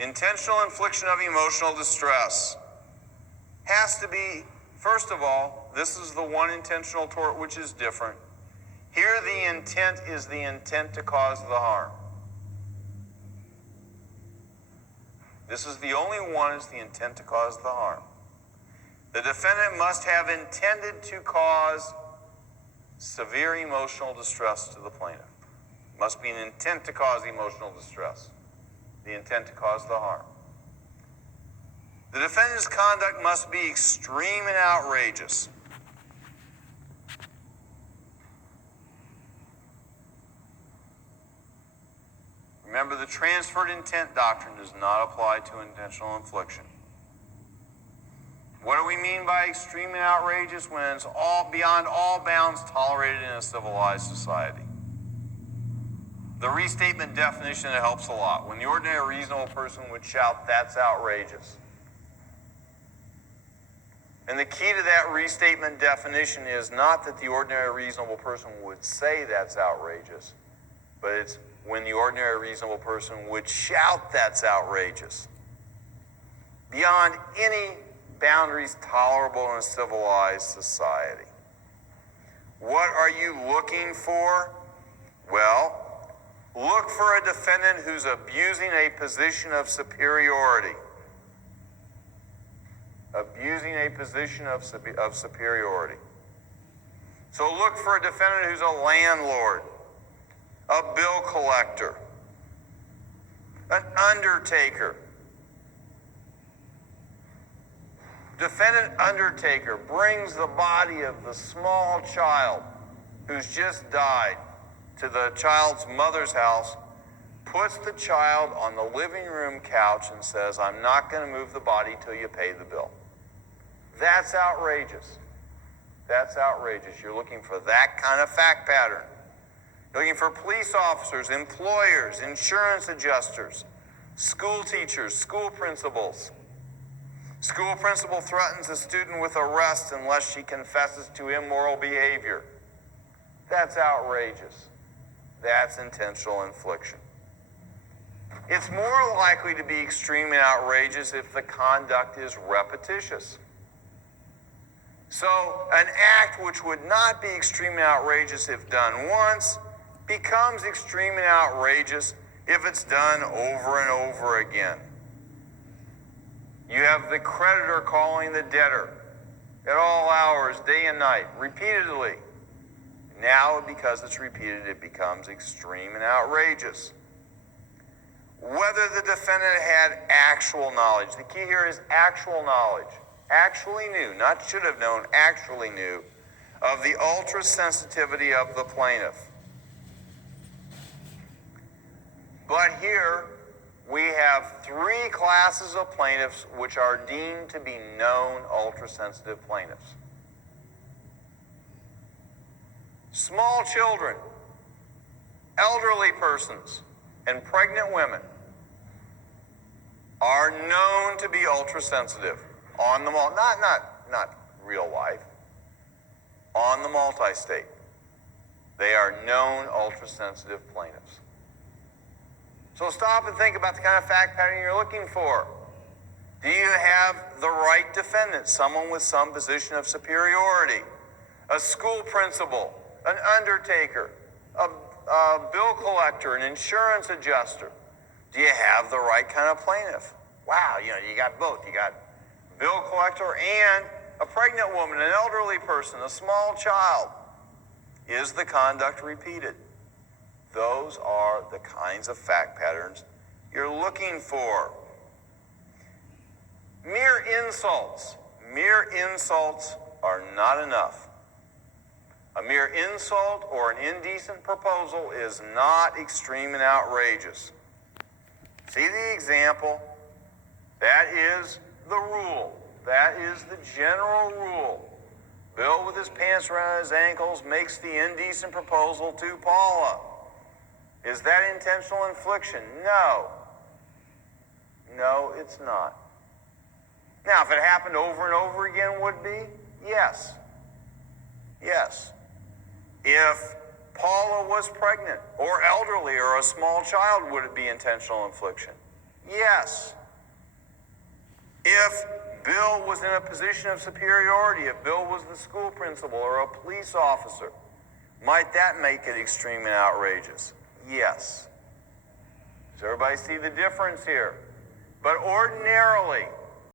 Intentional infliction of emotional distress has to be, first of all, this is the one intentional tort which is different. Here the intent is the intent to cause the harm. This is the only one is the intent to cause the harm. The defendant must have intended to cause severe emotional distress to the plaintiff. Must be an intent to cause emotional distress. The intent to cause the harm. The defendant's conduct must be extreme and outrageous. Remember, the transferred intent doctrine does not apply to intentional infliction. What do we mean by extreme and outrageous? When it's beyond all bounds tolerated in a civilized society. The restatement definition helps a lot. When the ordinary reasonable person would shout, "That's outrageous." And the key to that restatement definition is not that the ordinary reasonable person would say that's outrageous, but it's when the ordinary reasonable person would shout, "That's outrageous." Beyond any boundaries tolerable in a civilized society. What are you looking for? Well, look for a defendant who's abusing a position of superiority. Abusing a position of superiority. So look for a defendant who's a landlord, a bill collector, an undertaker. Defendant undertaker brings the body of the small child who's just died to the child's mother's house, puts the child on the living room couch and says, "I'm not going to move the body till you pay the bill." That's outrageous. That's outrageous. You're looking for that kind of fact pattern. You're looking for police officers, employers, insurance adjusters, school teachers, school principals. School principal threatens a student with arrest unless she confesses to immoral behavior. That's outrageous. That's intentional infliction. It's more likely to be extreme and outrageous if the conduct is repetitious. So an act which would not be extreme and outrageous if done once becomes extreme and outrageous if it's done over and over again. You have the creditor calling the debtor at all hours, day and night, repeatedly. Now, because it's repeated, it becomes extreme and outrageous. Whether the defendant had actual knowledge. The key here is actual knowledge. Actually knew, not should have known, actually knew of the ultra-sensitivity of the plaintiff. But here, we have three classes of plaintiffs which are deemed to be known ultra-sensitive plaintiffs. Small children, elderly persons, and pregnant women are known to be ultra-sensitive on the not real life, on the multi-state. They are known ultra-sensitive plaintiffs. So stop and think about the kind of fact pattern you're looking for. Do you have the right defendant, someone with some position of superiority? A school principal, an undertaker, a bill collector, an insurance adjuster. Do you have the right kind of plaintiff? Wow, you got both. You got bill collector and a pregnant woman, an elderly person, a small child. Is the conduct repeated? Those are the kinds of fact patterns you're looking for. Mere insults are not enough. A mere insult or an indecent proposal is not extreme and outrageous. See the example? That is the rule. That is the general rule. Bill, with his pants around his ankles, makes the indecent proposal to Paula. Is that intentional infliction? No. No, it's not. Now, if it happened over and over again, would be? Yes. Yes. If Paula was pregnant or elderly or a small child, would it be intentional infliction? Yes. If Bill was in a position of superiority, if Bill was the school principal or a police officer, might that make it extreme and outrageous? Yes. Does everybody see the difference here? But ordinarily,